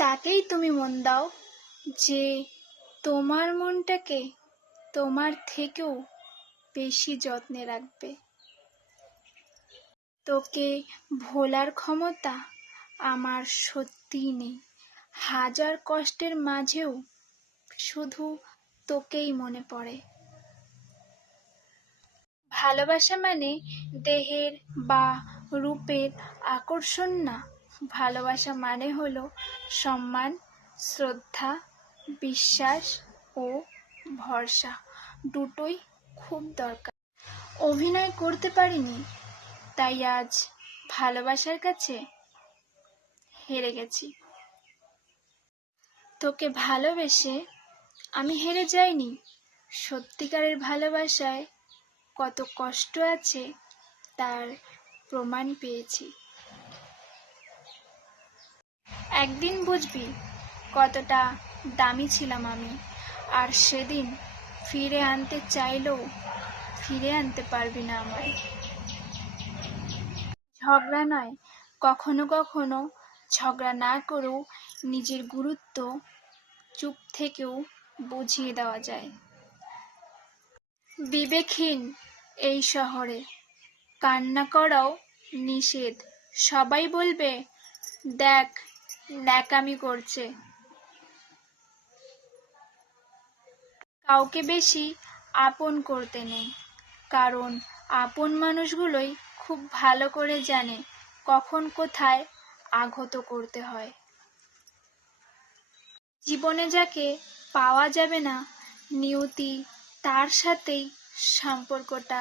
তাকেই তুমি মন দাও, যে তোমার মনটাকে তোমার থেকেও বেশি যত্নে রাখবে। তোকে ভোলার ক্ষমতা আমার সত্যিই নেই। হাজার কষ্টের মাঝেও শুধু তোকেই মনে পড়ে। ভালোবাসা মানে দেহের বা রূপের আকর্ষণ না। ভালোবাসা মানে হলো সম্মান, শ্রদ্ধা, বিশ্বাস ও ভরসা, দুটোই খুব দরকার। অভিনয় করতে পারিনি, তাই আজ ভালোবাসার কাছে হেরে গেছি। তোকে ভালোবেসে আমি হেরে যাইনি। সত্যিকারের ভালোবাসায় কত কষ্ট আছে তার প্রমাণ পেয়েছি। একদিন বুঝবি কতটা দামি ছিলাম আমি, আর সেদিন ফিরে আনতে চাইলেও ফিরে আনতে পারবি না আমায়। ঝগড়া নয়, কখনো কখনো ঝগড়া না করেও নিজের গুরুত্ব চুপ থেকেও বুঝিয়ে দেওয়া যায়। বিবেকহীন এই শহরে কান্না করাও নিষেধ। সবাই বলবে, দেখ ন্যাকামি করছে। কাউকে বেশি আপন করতে নেই, কারণ আপন মানুষগুলোই খুব ভালো করে জানে কখন কোথায় আঘাত করতে হয়। জীবনে যাকে পাওয়া যাবে না, নিয়তি তার সাথেই সম্পর্কটা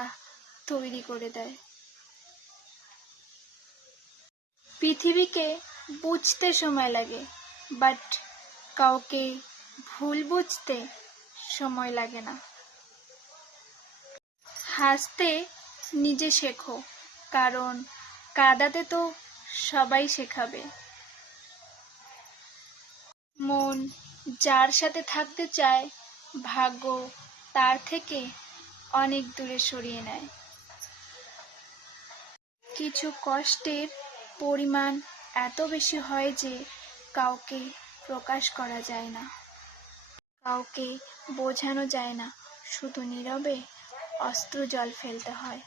তৈরি করে দেয়। পৃথিবীকে বুঝতে সময় লাগে, বাট কাউকে ভুল বুঝতে সময় লাগে না। হাসতে নিজে শেখো, কারণ কাঁদাতে তো সবাই শেখাবে। মন যার সাথে থাকতে চায়, ভাগ্য তার থেকে অনেক দূরে সরিয়ে নেয়। কিছু কষ্টের পরিমাণ এত বেশি হয় যে কাউকে প্রকাশ করা যায় না, কাউকে বোঝানো যায় না, শুধু নীরবে অশ্রু জল ফেলতে হয়।